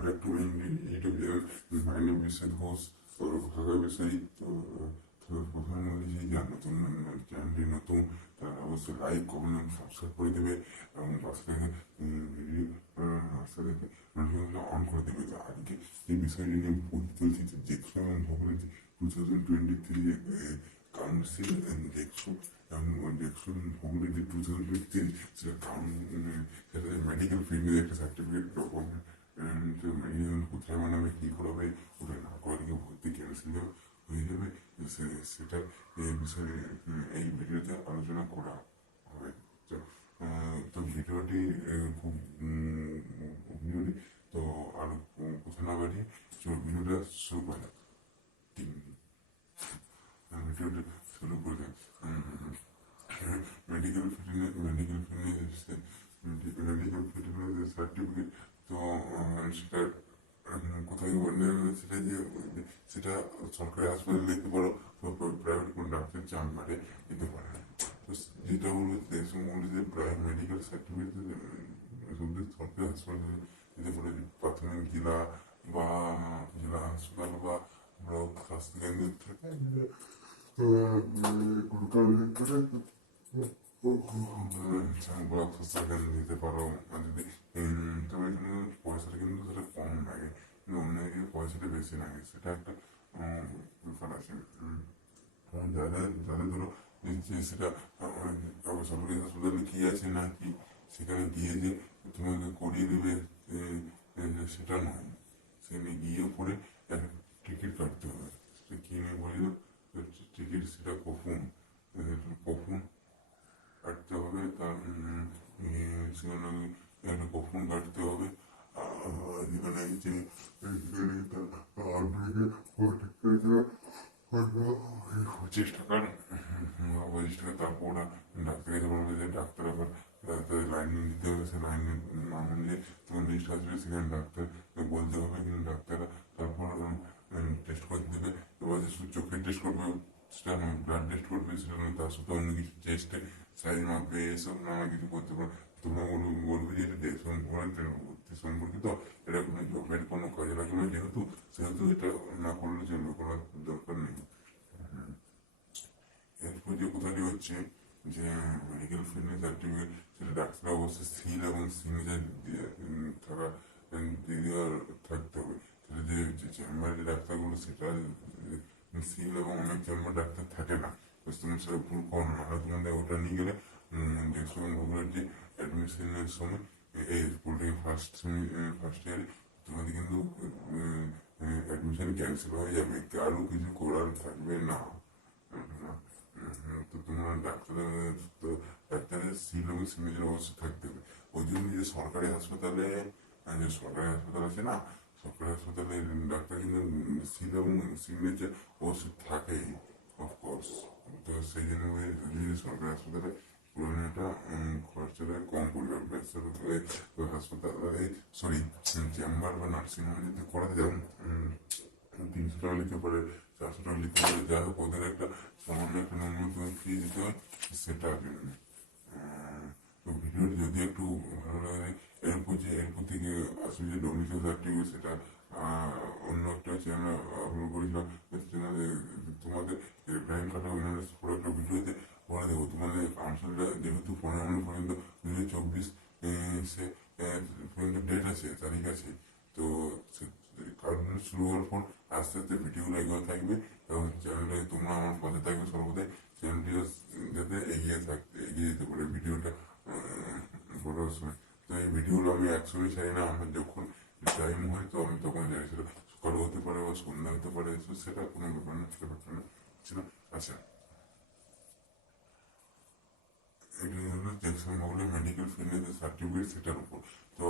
back to my YouTube channel. My name is Sid host for কথা বিষয়। তো প্রথমে বলি যে যারা নতুন চ্যানেলটি নতুন তারা অবশ্যই লাইক কমেন্ট সাবস্ক্রাইব করে দেবে এবং পাশে থেকে নোটিফিকেশন অন করে দেবে। তো আজকে এই বিষয়টি নিয়ে বলতে চলছি যে জেক্সো এবং ভবনের 2023 কাউন্সিল জেক্সো এবং জেক্সো ভবনের যে 2023 সেটা সেটা মেডিকেল ফিল্ডের একটা সার্টিফিকেট ডকুমেন্ট কোথায় বানাবে কী করবে ওটা না করে ভর্তি ক্যান্সেল হয়ে যাবে সেটা এই বিষয়ে এই ভিডিওতে আলোচনা করা হবে। তো ভিডিওটি খুব তো আর কোথাও না বাড়িয়ে ভিডিওটা শুরু করা যাক। ভিডিওটা শুরু করে যাক। মেডিকেল ফিটনেস সার্টিফিকেট তো সেটা কোথায় সেটা যে সেটা সরকারি হাসপাতালে দিতে পারো প্রাইভেট কোনো ডাক্তার চেম্বারে দিতে পারে না। তো যেটা বলবো যে প্রাইভেট মেডিকেল সার্টিফিকেট সরকারি হাসপাতালে দিতে পারে প্রাথমিক জেলা বা জেলা হাসপাতাল বা ব্লক স্বাস্থ্যকেন্দ্র থেকে ব্লক স্বাস্থ্যকেন্দ্র দিতে পারো যদি তবে এখানে পয়সাটা কিন্তু সেটা কম লাগে কিন্তু অন্য পয়সাটা বেশি লাগে সেটা একটা ব্যাপার আছে। যাদের ধরো সেটা সরকারি হাসপাতালে কি আছে না কি সেখানে গিয়ে যে তোমাকে করিয়ে দেবে সেটা নয়, সেখানে গিয়ে পরে টিকিট কাটতে হবে। সেটা কিনে বলে টিকিট সেটা কখন কাটতে হবে তার সেখানে একটা কখন কাটতে হবে যেখানে যে $25 তারপর ওরা ডাক্তার কাছে বলবে যে ডাক্তার আবার ডাক্তারের লাইন দিতে হবে, সে লাইনে না মানলে তখন লিস্ট আসবে সেখানে ডাক্তার বলতে হবে কিন্তু ডাক্তাররা তারপর টেস্ট করে দেবে। এবার চোখের টেস্ট করবে সেটা নয়, ব্লাড টেস্ট করবে সেটা নয়, তার সাথে অন্য কিছু টেস্টে সাইজ মাপবে এসব নানা কিছু করতে পারে। তোমরা বলবে যে এটা ভর্তি সম্পর্কিত এটা কোনো জবের কোনো কাজে লাগবে না সেহেতু এটা না করলে চলবে, করার দরকার নেই। এরপর যে কথাটি হচ্ছে যে মেডিকেল ফিল্ডের সার্টিফিকেট সেটা ডাক্তার অবশ্যই সিল এবং সিগনেচার থাকা থাকতে হবে। সেটা যে চেম্বারের ডাক্তারগুলো সেটা সিল এবং অনেক চেম্বার ডাক্তার থাকে না, তুমি সেটা ভুল করো না, তোমাদের ওটা নিয়ে গেলে যে সময় যে অ্যাডমিশনের সময় এই স্কুল থেকে ফার্স্ট ইয়ারে তোমাদের কিন্তু অ্যাডমিশন ক্যান্সেল হয়ে যাবে, কারো কিছু করার থাকবে না। তো তোমার ডাক্তারের সিল এবং সিগনেচার অবশ্যই থাকতে হবে। ওই জন্য যে সরকারি হাসপাতালে আছে না, সরকারি হাসপাতালে ডাক্তার কিন্তু সিল এবং সিগনেচার অবশ্যই থাকেই অফকোর্স। তো সেই জন্য সরকারি হাসপাতালে পুরোনোটা খরচাটা কম পড়বে। বেসরকারি হাসপাতালে চেম্বার বা নার্সিংহোমে যদি করা যায় $300 লিখতে পারে, $400 লিখতে পারে, যাই হোক ওদের একটা সামান্য একটা ন্যূনতম ফি দিতে হয় সেটা। তো ভিডিওটি যদি একটু ভালো লাগে এরপর থেকে আসলে যে ডব্লিউসি সার্টিফিকেট সেটা অন্য একটা চ্যানেল আপলোড করেছিলাম, চ্যানেলে তোমাদের টাইম কাটা পুরো একটা ভিডিওতে বলে দেবো। তোমাদের কাউন্সিলটা যেহেতু 15 পর্যন্ত 2024 সে পর্যন্ত ডেট আছে, তারিখ আছে, তো কারণ শুরু হওয়ার পর আস্তে আস্তে ভিডিওগুলো এগোতে থাকবে এবং চ্যানেলটাকে তোমরা আমার পাশে থাকবে সর্বদাই, চ্যানেলটিও যাতে এগিয়ে যেতে পারে ভিডিওটা করার সময়। তো এই ভিডিওগুলো আমি একসঙ্গে চাই না, আমার যখন টাইম হয় তো আমি তখন যাই, সেটা সকাল হতে পারে বা সন্ধ্যা হতে পারে, সেটা কোনো ব্যাপার না, ছিল। আচ্ছা, এটা হলো জেকসন ভবনের মেডিকেল ফিল্ডের সার্টিফিকেট সেটার উপর। তো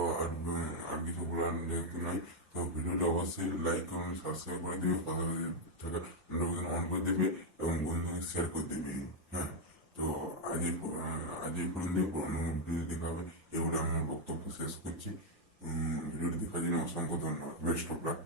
আর কিছু বলার যেহেতু নাই, তো ভিডিওটা অবশ্যই লাইক কমেন্ট সাবস্ক্রাইব করে দেবে, পাশাপাশি থাকা নোটিফিকেশন অন করে দেবে এবং বন্ধুকে শেয়ার করে দেবে। হ্যাঁ, তো আজ এই পর্যন্ত ভিডিও দেখা হবে, এবারে আমার বক্তব্য শেষ করছি। ভিডিওটি দেখার জন্য অসংখ্য ধন্যবাদ। Best of luck.